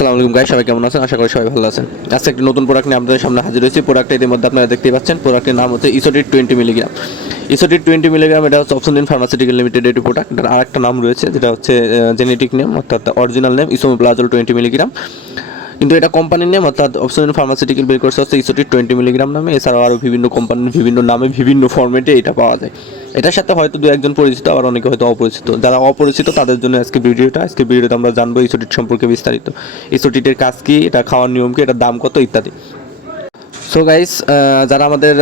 আসসালামু আলাইকুম গাইস, সবাই কেমন আছেন? আশা করি সবাই ভালো আছেন। আজকে একটি নতুন প্রোডাক্ট নিয়ে আপনাদের সামনে হাজির হয়েছি। প্রোডাক্টটা ইতিমধ্যে আপনারা দেখতেই পাচ্ছেন। প্রোডাক্টের নাম হচ্ছে ইসোটিট 20 মিলিগ্রাম। ইসোটিট 20 মিলিগ্রাম এটা হচ্ছে অপশনদিন ফার্মাসিউটিক্যাল লিমিটেড একটি প্রোডাক্ট। এটার আরেকটা নাম রয়েছে যেটা হচ্ছে জেনেটিক নেম, অর্থাৎ অরিজিনাল নেম ইসোমেপ্লাজল 20 মিলিগ্রাম। কিন্তু এটা কোম্পানির নেম, অর্থাৎ অপশনদিন ফার্মাসিউটিক্যাল বের করছে হচ্ছে ইসোটিট 20 মিলিগ্রাম নামে। এছাড়াও আরও বিভিন্ন কোম্পানির বিভিন্ন নামে বিভিন্ন ফরম্যাটে এটা পাওয়া যায়। এটার সাথে হয়তো দু একজন পরিচিত, আবার অনেকে হয়তো অপরিচিত। যারা অপরিচিত তাদের জন্য আজকে ভিডিওতে আমরা জানবো ইসোটিট সম্পর্কে বিস্তারিত। ইসোটিটের কাজ কী, এটা খাওয়ার নিয়ম কী, এটার দাম কত ইত্যাদি। সো গাইস, যারা আমাদের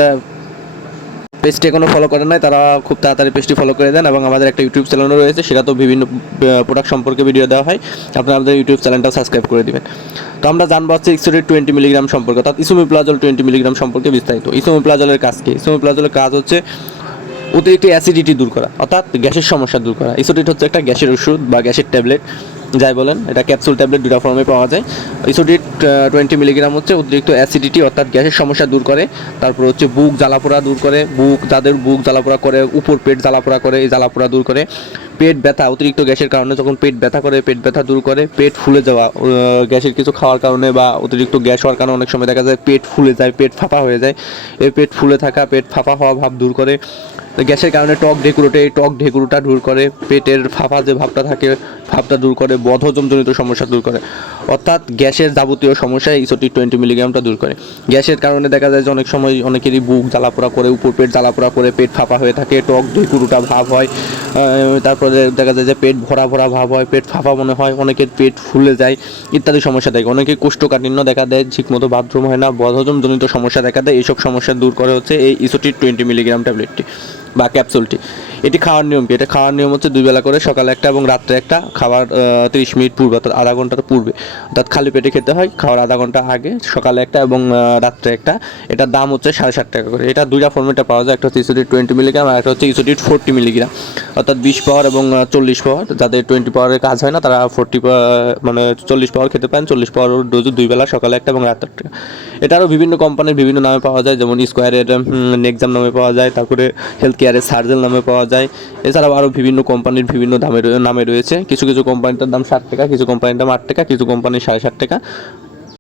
পেজটি এখনও ফলো করেন নাই তারা খুব তাড়াতাড়ি পেজটি ফলো করে দেন, এবং আমাদের একটা ইউটিউব চ্যানেলও রয়েছে, সেটা তো বিভিন্ন প্রোডাক্ট সম্পর্কে ভিডিও দেওয়া হয়। আপনারা আমাদের ইউটিউব চ্যানেলটাও সাবস্ক্রাইব করে দিবেন। তো আমরা জানবো হচ্ছে ইসোটিট 20 মিলিগ্রাম সম্পর্কে, অর্থাৎ ইসোমেপ্লাজল 20 মিলিগ্রাম সম্পর্কে বিস্তারিত। ইসোমেপ্লাজলের কাজ কী? ইসোমেপ্লাজলের কাজ হচ্ছে অতিরিক্ত অ্যাসিডিটি দূর করা, অর্থাৎ গ্যাসের সমস্যা দূর করা। ইসোটিট হচ্ছে একটা গ্যাসের ওষুধ বা গ্যাসের ট্যাবলেট যাই বলেন। এটা ক্যাপসুল ট্যাবলেট দুটা ফর্মে পাওয়া যায়। ইসোটিট 20 মিলিগ্রাম হচ্ছে অতিরিক্ত অ্যাসিডিটি অর্থাৎ গ্যাসের সমস্যা দূর করে। তারপর হচ্ছে বুক জ্বালাপোড়া দূর করে, যাদের বুক জ্বালাপোড়া করে, উপর পেট জ্বালাপোড়া করে, এই জ্বালাপোড়া দূর করে। পেট ব্যথা, অতিরিক্ত গ্যাসের কারণে যখন পেট ব্যথা করে, পেট ব্যথা দূর করে। পেট ফুলে যাওয়া, গ্যাসের কিছু খাওয়ার কারণে বা অতিরিক্ত গ্যাস হওয়ার কারণে অনেক সময় দেখা যায় পেট ফুলে যায়, পেট ফাঁপা হয়ে যায়। এই পেট ফুলে থাকা, পেট ফাঁপা হওয়া ভাব দূর করে। গ্যাসের কারণে টক ঢেকুরটা দূর করে। পেটের ফাঁপা যে ভাবটা থাকে, ভাবটা দূর করে। বদহজমজনিত সমস্যা দূর করে, অর্থাৎ গ্যাসের যাবতীয় সমস্যা ইসোটিট 20 মিলিগ্রামটা দূর করে। গ্যাসের কারণে দেখা যায় যে অনেক সময় অনেকেরই বুক জ্বালাপোড়া করে, উপর পেট জ্বালাপোড়া করে, পেট ফাঁপা হয়ে থাকে, টক ঢেকুরটা ভাব হয়। তারপরে দেখা যায় যে পেট ভরা ভরা ভাব হয়, পেট ফাঁপা মনে হয়, অনেকের পেট ফুলে যায় ইত্যাদি সমস্যা থাকে। অনেকে কোষ্ঠকাঠিন্য দেখা দেয়, ঠিকমতো বাথরুম হয় না, বদহজমজনিত সমস্যা দেখা দেয়। এইসব সমস্যা দূর করে হচ্ছে এই ইসোটিট 20 মিলিগ্রাম ট্যাবলেটটি বা ক্যাপসুলটি। এটি খাওয়ার নিয়ম কি? এটা খাওয়ার নিয়ম হচ্ছে 2 বেলা করে, সকালে একটা এবং রাত্রে একটা। খাবার 30 মিনিট পূর্বে, অর্থাৎ আধা ঘন্টার পূর্বে, অর্থাৎ খালি পেটে খেতে হয়। খাওয়ার আধা ঘন্টা আগে সকালে একটা এবং রাত্রে একটা। এটার দাম হচ্ছে 7.5 টাকা করে। এটা দুইটা ফর্মেটে পাওয়া যায়, একটা হচ্ছে ইসোটিট 20 মিলিগ্রাম আর একটা হচ্ছে ইসোটিট 40 মিলিগ্রাম, অর্থাৎ 20 পাওয়ার এবং 40 পাওয়ার। যাদের 20 পাওয়ারের কাজ হয় না তারা 40 পাওয়ার খেতে পারেন। 40 পাওয়ার ডোজ 2 বেলা, সকালে একটা এবং রাত্রে একটা। এটারও বিভিন্ন কোম্পানির বিভিন্ন নামে পাওয়া যায়, যেমন স্কোয়ারের নেক্সাম নামে পাওয়া যায়, তারপরে হেলথ কেয়ারের সার্জেল নামে পাওয়া যায়। এছাড়াও আরও বিভিন্ন কোম্পানির বিভিন্ন নামে রয়েছে। কিছু কিছু কোম্পানিটার দাম 60 টাকা, কিছু কোম্পানির দাম 8 টাকা, কিছু কোম্পানির 7.5 টাকা।